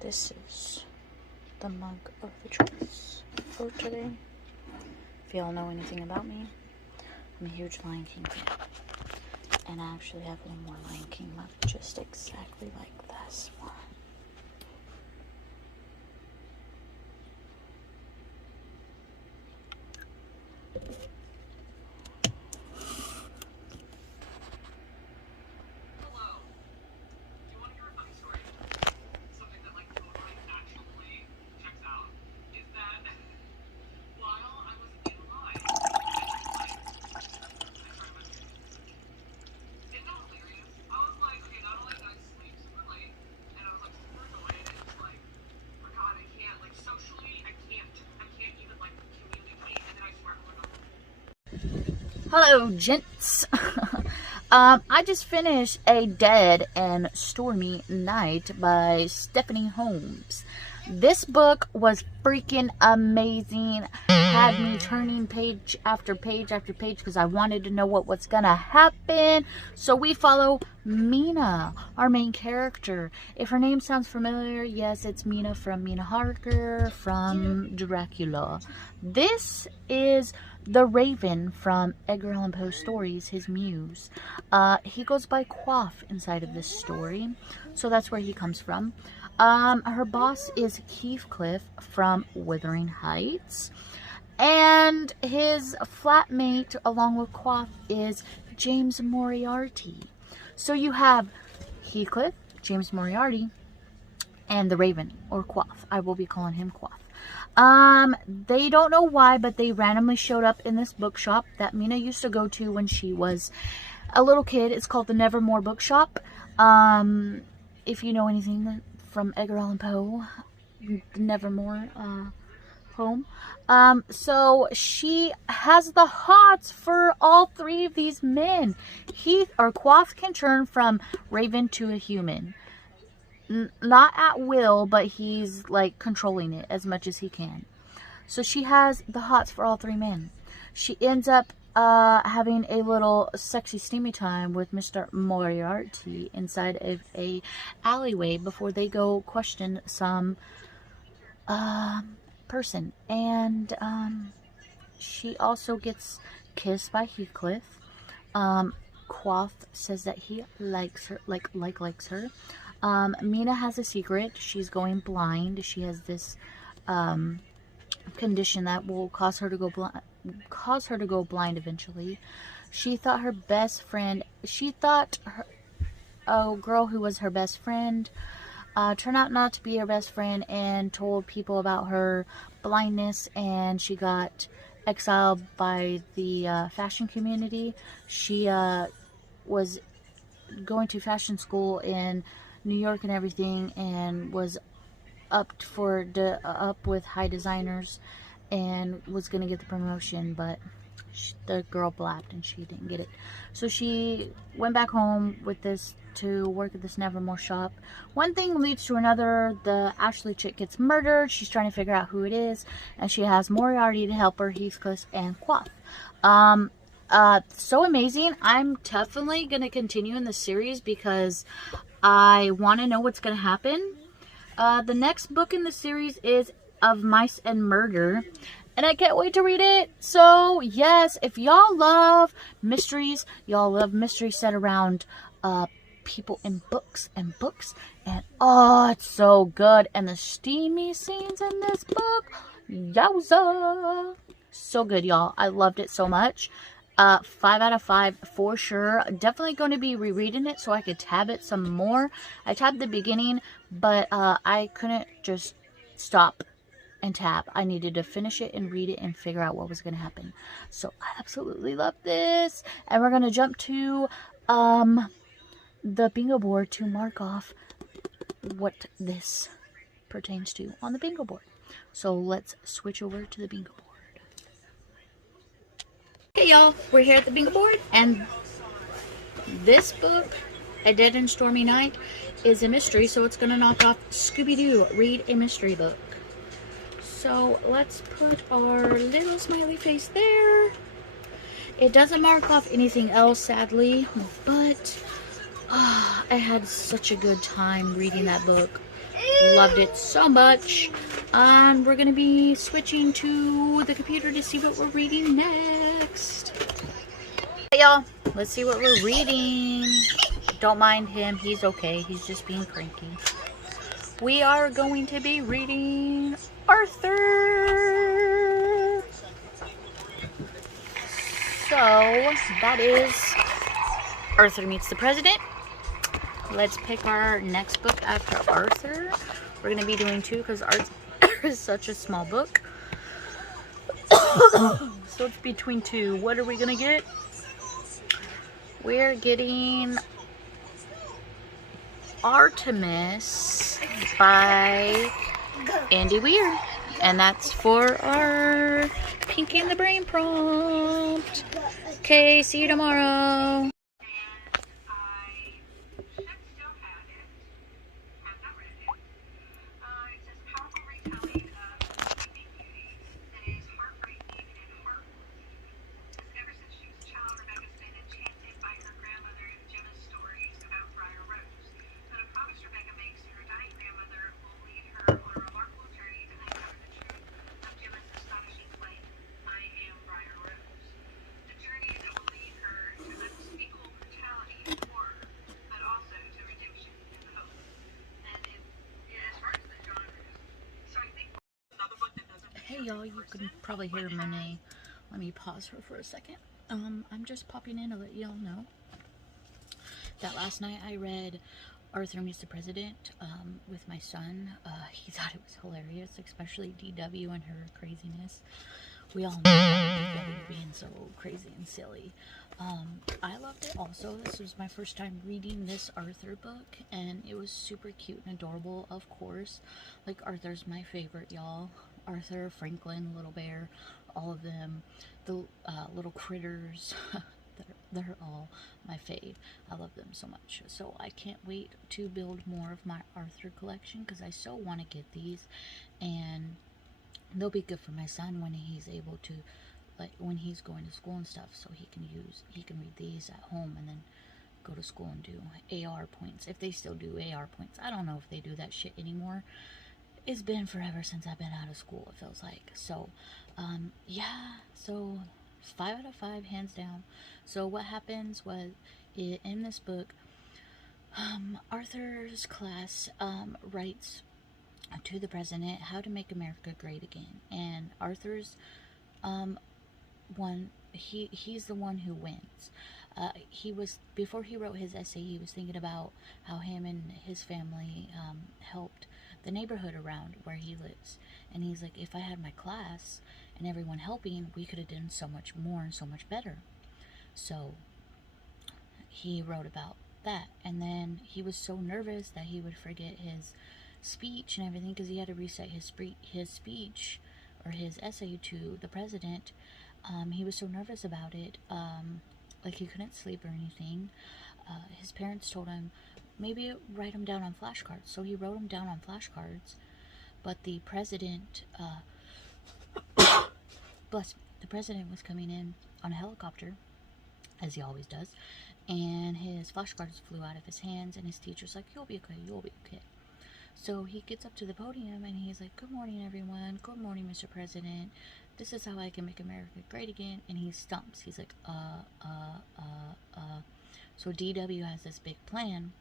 This is the mug of the choice for today. If y'all know anything about me, I'm a huge Lion King fan. And I actually have one more Lion King mug just exactly like this one. Hello, gents. I just finished A Dead and Stormy Night by Stephanie Holmes. This book was freaking amazing. Had me turning page after page after page because I wanted to know what was gonna happen. So we follow Mina, our main character. If her name sounds familiar, yes, it's Mina from Mina Harker from Dracula. This is the Raven from Edgar Allan Poe's stories, his muse. He goes by Quaff inside of this story, so that's where he comes from. Her boss is Heathcliff from Wuthering Heights, and his flatmate along with Quaff is James Moriarty. So you have Heathcliff, James Moriarty, and the Raven, or Quaff. I will be calling him Quaff. They don't know why, but they randomly showed up in this bookshop that Mina used to go to when she was a little kid. It's called the Nevermore Bookshop. If you know anything from Edgar Allan Poe, the Nevermore home. So she has the hots for all three of these men. Quaff can turn from Raven to a human. Not at will, but he's like controlling it as much as he can. So she has the hots for all three men. She ends up having a little sexy steamy time with Mr. Moriarty inside of a alleyway before they go question some person. And she also gets kissed by Heathcliff. Quaff says that he likes her, likes her. Mina has a secret. She's going blind. She has this condition that will cause her to go blind eventually. She thought a girl who was her best friend turned out not to be her best friend and told people about her blindness, and she got exiled by the fashion community. She was going to fashion school in New York and everything, and was up with high designers and was gonna get the promotion, but the girl blabbed and she didn't get it. So she went back home with this to work at this Nevermore shop. One thing leads to another. The Ashley chick gets murdered. She's trying to figure out who it is, and she has Moriarty to help her, Heathcliff and Quaff. So amazing. I'm definitely gonna continue in the series because I want to know what's going to happen. The next book in the series is Of Mice and Murder, and I can't wait to read it. So yes, if y'all love mysteries, set around people in books, and oh, it's so good. And the steamy scenes in this book, yowza, so good, y'all. I loved it so much. 5 out of 5 for sure. Definitely going to be rereading it so I could tab it some more. I tabbed the beginning, but I couldn't just stop and tab. I needed to finish it and read it and figure out what was going to happen. So I absolutely love this. And we're going to jump to the bingo board to mark off what this pertains to on the bingo board. So let's switch over to the bingo board. Hey y'all, we're here at the bingo board, and this book, A Dead and Stormy Night, is a mystery, so it's going to knock off Scooby-Doo, read a mystery book. So let's put our little smiley face there. It doesn't mark off anything else, sadly, but I had such a good time reading that book. Loved it so much. We're gonna be switching to the computer to see what we're reading next. Hey y'all, let's see what we're reading. Don't mind him, he's okay. He's just being cranky. We are going to be reading Arthur. So that is Arthur Meets the President. Let's pick our next book after Arthur. We're going to be doing two because Arthur is such a small book. So it's between two. What are we going to get? We're getting Artemis by Andy Weir. And that's for our Pinky in the Brain prompt. Okay, see you tomorrow. Hey y'all, you can probably hear Monet. Let me pause her for a second. I'm just popping in to let y'all know that last night I read Arthur Meets the President with my son. He thought it was hilarious, especially DW and her craziness. We all know DW being so crazy and silly. I loved it also. This was my first time reading this Arthur book, and it was super cute and adorable, of course. Like, Arthur's my favorite, y'all. Arthur, Franklin, Little Bear, all of them. The little critters. They're all my fave. I love them so much. So I can't wait to build more of my Arthur collection because I so want to get these, and they'll be good for my son when he's able to, like, when he's going to school and stuff, so he can read these at home and then go to school and do AR points, if they still do AR points. I don't know if they do that shit anymore. It's been forever since I've been out of school, it feels like. So yeah, so 5 out of 5, hands down. So what happens was, in this book, Arthur's class writes to the president how to make America great again, and Arthur's he's the one who wins. Before he wrote his essay, he was thinking about how him and his family helped the neighborhood around where he lives, and he's like, if I had my class and everyone helping, we could have done so much more and so much better. So he wrote about that, and then he was so nervous that he would forget his speech and everything because he had to recite his speech or his essay to the president. He was so nervous about it, like he couldn't sleep or anything. His parents told him maybe write them down on flashcards, so he wrote them down on flashcards. But the president, the president was coming in on a helicopter, as he always does, and his flashcards flew out of his hands, and his teacher's like, you'll be okay, you'll be okay. So he gets up to the podium and he's like, good morning everyone, good morning Mr. President, this is how I can make America great again. And he stumps, he's like, So DW has this big plan.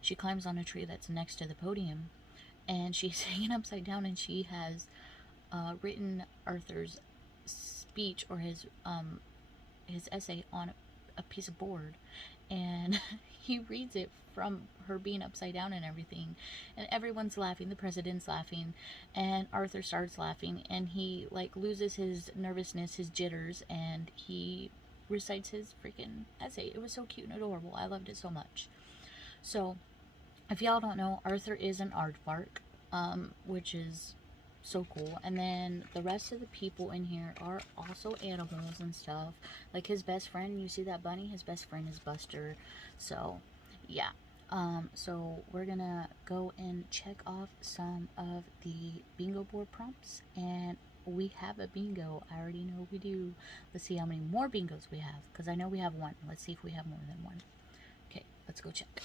She climbs on a tree that's next to the podium, and she's hanging upside down, and she has written Arthur's speech or his essay on a piece of board, and he reads it from her being upside down and everything, and everyone's laughing, the president's laughing, and Arthur starts laughing, and he like loses his nervousness, his jitters, and he recites his freaking essay. It was so cute and adorable. I loved it so much. So if y'all don't know, Arthur is an aardvark, which is so cool. And then the rest of the people in here are also animals and stuff. Like his best friend, you see that bunny? His best friend is Buster. So yeah. So we're gonna go and check off some of the bingo board prompts, and we have a bingo. I already know we do. Let's see how many more bingos we have, because I know we have one. Let's see if we have more than one. Okay, let's go check.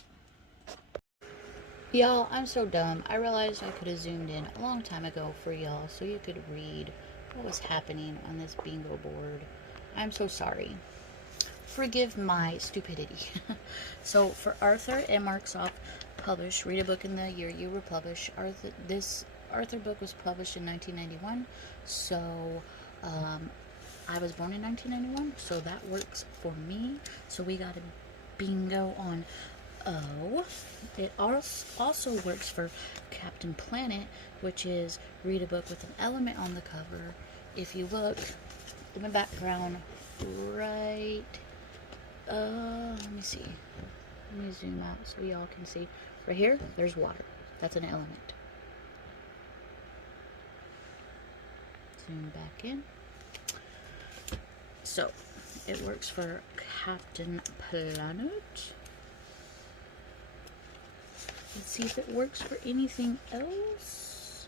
Y'all, I'm so dumb. I realized I could have zoomed in a long time ago for y'all so you could read what was happening on this bingo board. I'm so sorry. Forgive my stupidity. So for Arthur, it marks off published. Read a book in the year you were published. This Arthur book was published in 1991. So I was born in 1991, so that works for me. So we got a bingo on O. It also works for Captain Planet, which is read a book with an element on the cover. If you look in the background, right, let me see. Let me zoom out so y'all can see. Right here, there's water. That's an element. Zoom back in. So, it works for Captain Planet. Let's see if it works for anything else.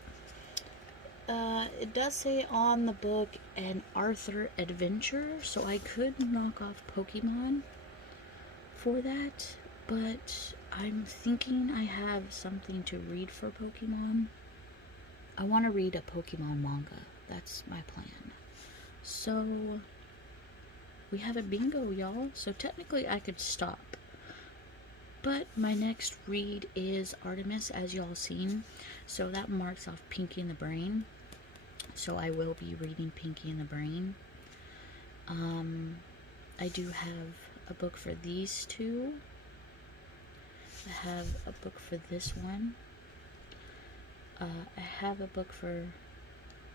It does say on the book an Arthur adventure, so I could knock off Pokemon for that, but I'm thinking I have something to read for Pokemon. I want to read a Pokemon manga. That's my plan. So we have a bingo, y'all. So technically I could stop. But my next read is Artemis, as y'all seen. So that marks off Pinky and the Brain. So I will be reading Pinky and the Brain. I do have a book for these two. I have a book for this one. I have a book for...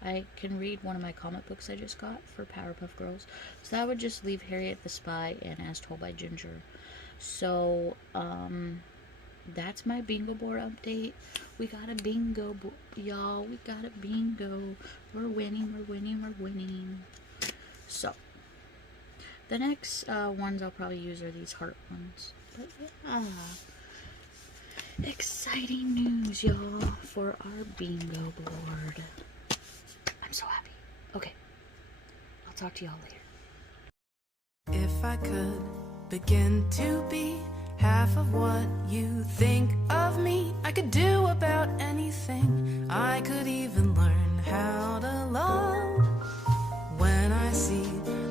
I can read one of my comic books I just got for Powerpuff Girls. So that would just leave Harriet the Spy and As Told by Ginger. So, that's my bingo board update. We got a bingo, y'all. We got a bingo. We're winning, we're winning, we're winning. So, the next ones I'll probably use are these heart ones. But yeah, exciting news, y'all, for our bingo board. I'm so happy. Okay, I'll talk to y'all later. If I could begin to be half of what you think of me, I could do about anything. I could even learn how to love. When I see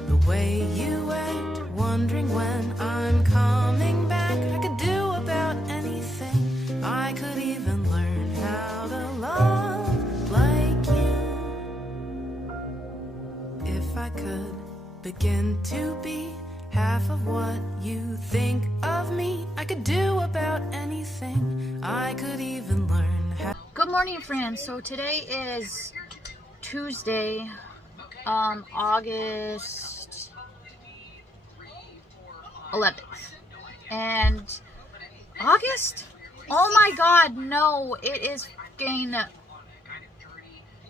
the way you act, wondering when I'm coming back, I could do about anything. I could even learn how to love like you. If I could begin to be half of what you think of me, I could do about anything. I could even learn how. Good morning, friends. So today is Tuesday, August 11th. And August? Oh my god, no, it is fucking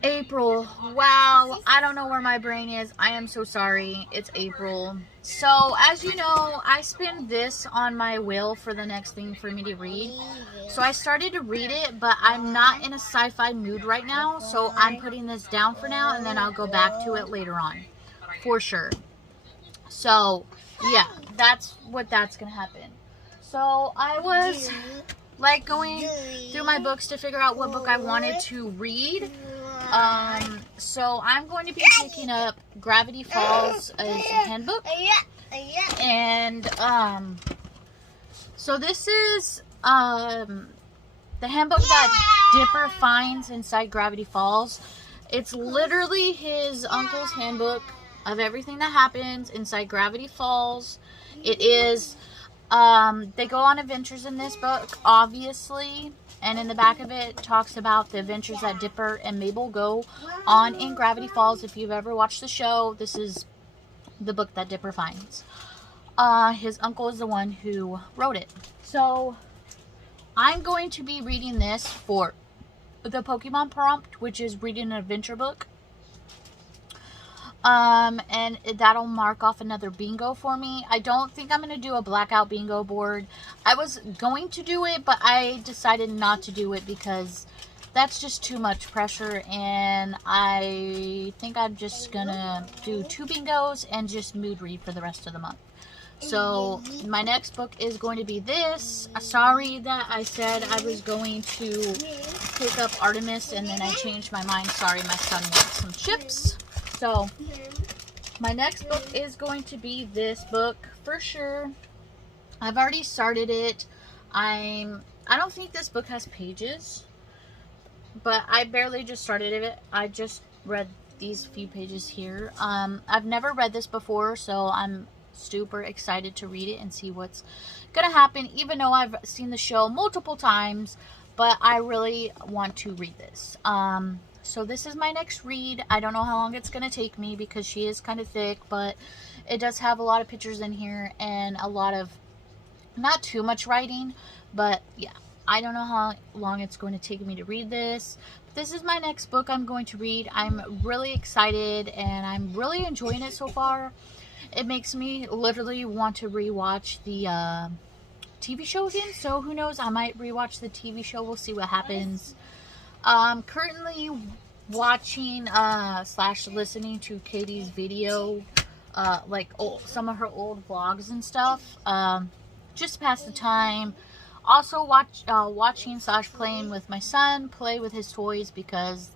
April. Wow, I don't know where my brain is. I am so sorry. It's April. So, as you know, I spin this on my wheel for the next thing for me to read. So I started to read it, but I'm not in a sci-fi mood right now. So I'm putting this down for now, and then I'll go back to it later on. For sure. So, yeah, that's that's going to happen. So I was, like, going through my books to figure out what book I wanted to read. So I'm going to be picking up Gravity Falls as a handbook. And, so this is, the handbook that Dipper finds inside Gravity Falls. It's literally his uncle's handbook of everything that happens inside Gravity Falls. It is, they go on adventures in this book, obviously. And in the back of it talks about the adventures that Dipper and Mabel go on in Gravity Falls. If you've ever watched the show, this is the book that Dipper finds. His uncle is the one who wrote it. So I'm going to be reading this for the Pokemon prompt, which is reading an adventure book. And that'll mark off another bingo for me. I don't think I'm going to do a blackout bingo board. I was going to do it, but I decided not to do it because that's just too much pressure. And I think I'm just going to do 2 bingos and just mood read for the rest of the month. So my next book is going to be this. Sorry that I said I was going to pick up Artemis and then I changed my mind. Sorry, my son wants some chips. So my next book is going to be this book for sure. I've already started it. I don't think this book has pages, but I barely just started it. I just read these few pages here. I've never read this before, so I'm super excited to read it and see what's gonna happen, even though I've seen the show multiple times, but I really want to read this. So this is my next read. I don't know how long it's gonna take me because she is kind of thick, but it does have a lot of pictures in here and a lot of, not too much writing, but yeah, I don't know how long it's going to take me to read this. This is my next book I'm going to read. I'm really excited and I'm really enjoying it so far. It makes me literally want to rewatch the TV show again. So who knows? I might rewatch the TV show. We'll see what happens. Currently watching slash listening to Katie's video, like some of her old vlogs and stuff. Just to pass the time. Also watching slash playing with my son, play with his toys, because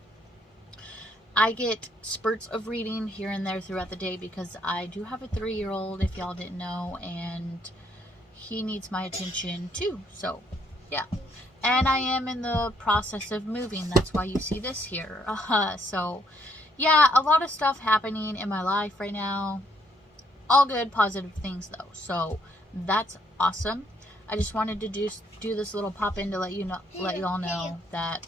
I get spurts of reading here and there throughout the day because I do have a 3-year-old, if y'all didn't know, and he needs my attention too. So, yeah. And I am in the process of moving. That's why you see this here. So, yeah, a lot of stuff happening in my life right now. All good, positive things, though. So, that's awesome. I just wanted to do this little pop-in to let y'all know that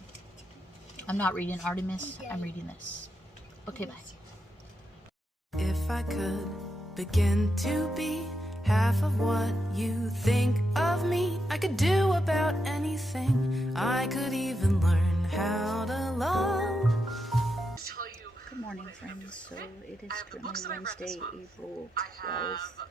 I'm not reading Artemis, I'm reading this. Okay, bye. If I could begin to be half of what you think of me, I could do about anything. I could even learn how to love. Good morning, friends. So it is currently Wednesday, April 12th.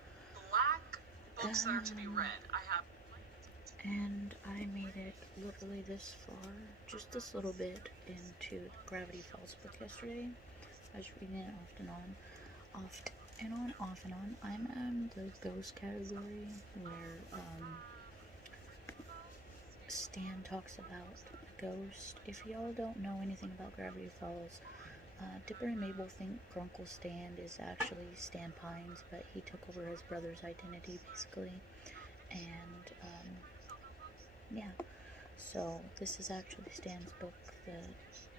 And I made it literally this far, just this little bit, into the Gravity Falls book yesterday. I was reading it off and on. I'm in the ghost category, where Stan talks about a ghost. If y'all don't know anything about Gravity Falls, Dipper and Mabel think Grunkle Stan is actually Stan Pines, but he took over his brother's identity, basically. And yeah, so this is actually Stan's book,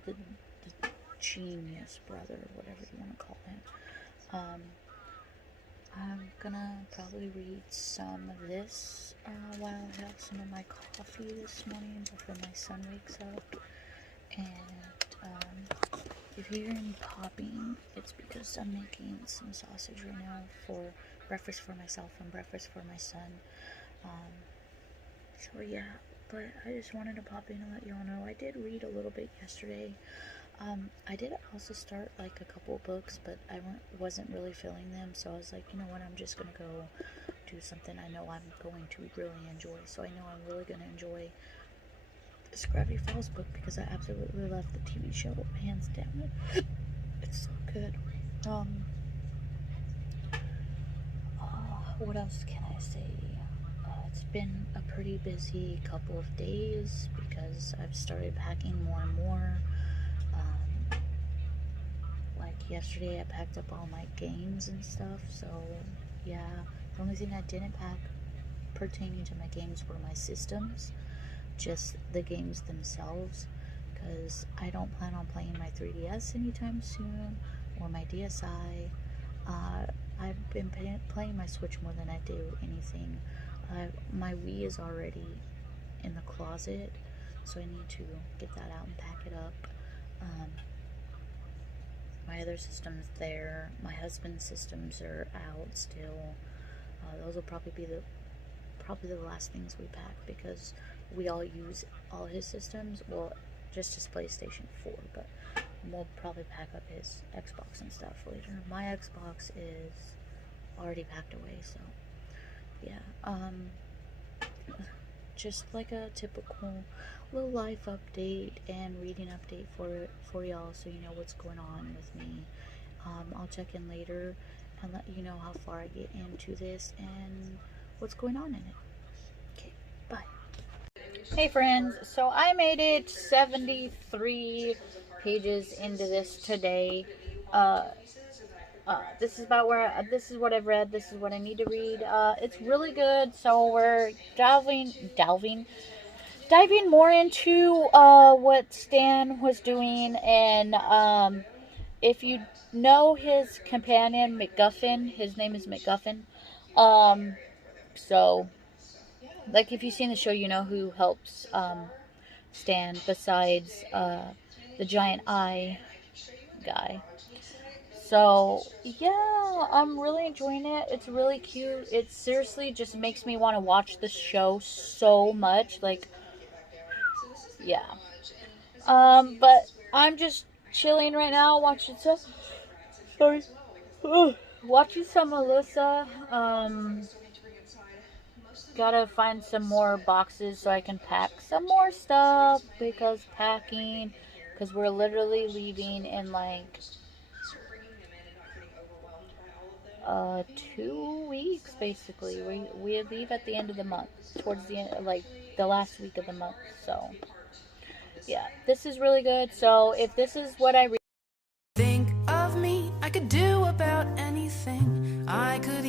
the genius brother, whatever you want to call him. I'm gonna probably read some of this while I have some of my coffee this morning before my son wakes up. And if you hear me popping, it's because I'm making some sausage right now for breakfast for myself and breakfast for my son. So yeah, but I just wanted to pop in and let y'all know I did read a little bit yesterday. I did also start like a couple books, but I wasn't really feeling them, so I was like, you know what, I'm just gonna go do something I know I'm going to really enjoy. So I know I'm really gonna enjoy this Gravity Falls book because I absolutely love the TV show, hands down. It's so good. What else can I say? It's been a pretty busy couple of days because I've started packing more and more. Like yesterday I packed up all my games and stuff, so yeah. The only thing I didn't pack pertaining to my games were my systems, just the games themselves, because I don't plan on playing my 3DS anytime soon, or my DSi. I've been playing my Switch more than I do anything. My Wii is already in the closet, so I need to get that out and pack it up. My other system's there. My husband's systems are out still. Those will probably be the last things we pack, because we all use all his systems. Well, just his PlayStation 4, but we'll probably pack up his Xbox and stuff later. My Xbox is already packed away, so yeah. Just like a typical little life update and reading update for y'all, so you know what's going on with me. I'll check in later and let you know how far I get into this and what's going on in it. Okay, bye. Hey friends, so I made it 73 pages into this today. This is about where, this is what I've read, this is what I need to read. It's really good, so we're diving more into what Stan was doing, and if you know his companion MacGuffin, his name is MacGuffin. So like if you've seen the show, you know who helps Stan besides the giant eye guy. So yeah, I'm really enjoying it. It's really cute. It seriously just makes me want to watch the show so much. Like, yeah. But I'm just chilling right now, watching some. Sorry. Watching some Melissa. Gotta find some more boxes so I can pack some more stuff because we're literally leaving in like 2 weeks basically. We leave at the end of the month, towards the end, like the last week of the month. So yeah, this is really good. So if this is what I think of me, I could do about anything. I could